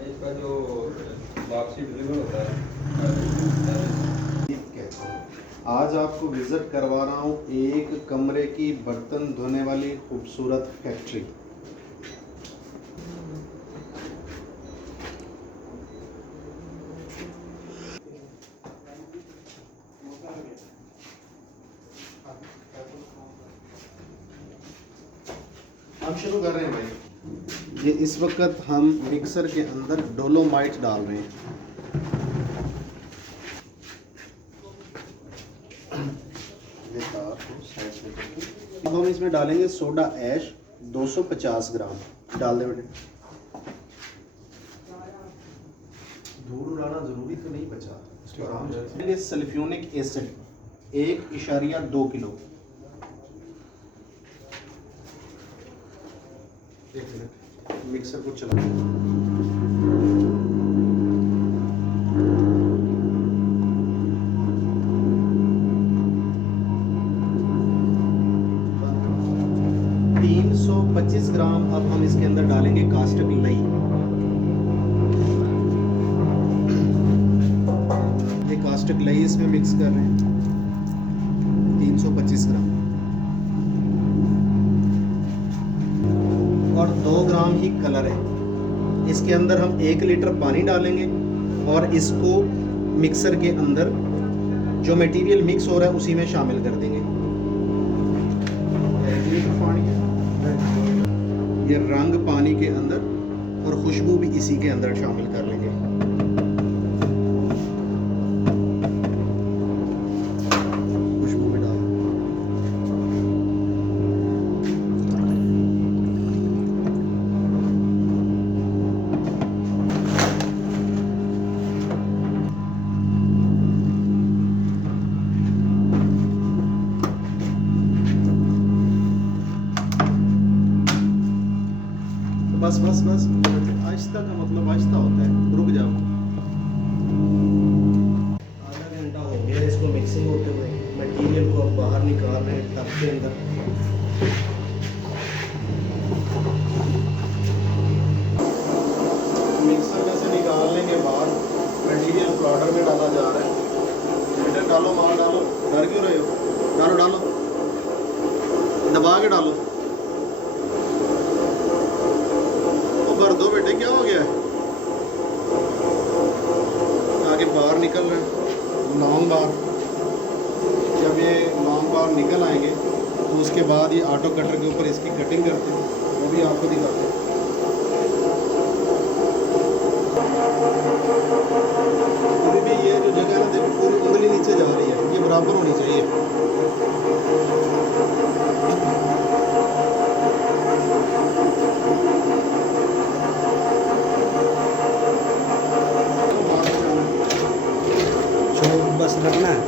इसका जो वापसी डिलीवर होता है। आज आपको विजिट करवा रहा हूँ एक कमरे की बर्तन धोने वाली खूबसूरत फैक्ट्री। हम शुरू कर रहे हैं भाई। ये इस वक्त हम मिक्सर के अंदर डोलोमाइट डाल रहे हैं। ये तार को साइड में करके अब हम इसमें डालेंगे सोडा ऐश 250 ग्राम। डाल दे बेटे। धूल उड़ाना जरूरी तो नहीं बचा। ये सल्फ्यूनिक एसिड 1.2 किलो। एक मिनट मिक्सर को चला। $325 ग्राम अब हम इसके अंदर डालेंगे कास्टिक लई। ये कास्टिक लई इसमें मिक्स कर रहे हैं 325 ग्राम और 2 ग्राम ही कलर है। इसके अंदर हम 1 लीटर पानी डालेंगे और इसको मिक्सर के अंदर जो मटेरियल मिक्स हो रहा है उसी में शामिल कर देंगे। 1 लीटर पानी है। ये रंग पानी के अंदर और खुशबू भी इसी के अंदर शामिल कर लेंगे। खुशबू भी डाल बस बस बस। आहिस्ता का मतलब आहिस्ता होता है। रुक जाओ। आधा घंटा हो गया इसको मिक्सिंग होते हुए। मटेरियल को अब बाहर निकाल रहे हैं टब के अंदर। मिक्सर में से निकालने के बाद मटेरियल पाउडर में डाला जा रहा है। बेटा डालो, माल डालो। डर क्यों रहे हो? डालो डालो, दबा के डालो। भर दो बेटे। क्या हो गया है? आगे बाहर निकल रहे हैं लॉन्ग बार। जब ये लॉन्ग बार निकल आएंगे तो उसके बाद ये ऑटो कटर के ऊपर इसकी कटिंग करते हैं, वो भी आपको दिखाते हैं। अभी भी ये जो जगह है ना, देखो पूरी उंगली नीचे जा रही है। ये बराबर होनी चाहिए। बस रखना है।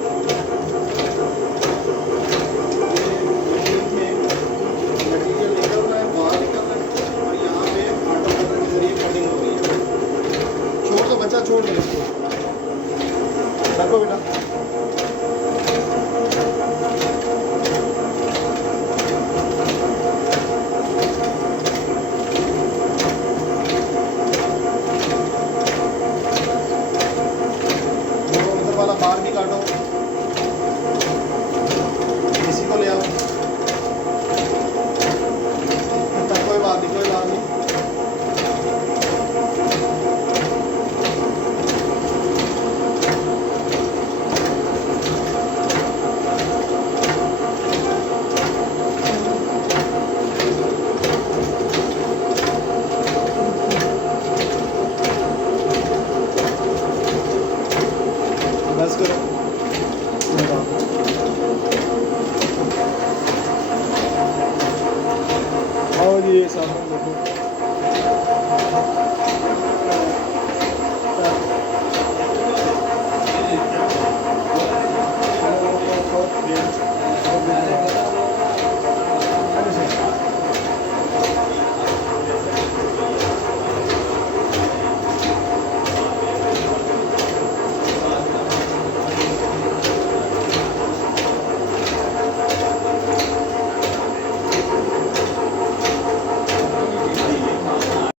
मटेरियल निकल रहा है, बाहर निकल रहा है और यहाँ पे ऑटो कटर के जरिए कटिंग हो रही है। छोड़ दो बच्चा, छोड़ दो इसको। रखो बेटा। वाला बार भी काटो। इसी को ले आओ। कोई बात नहीं, कोई बात नहीं। बस करो। और ये सामान देखो।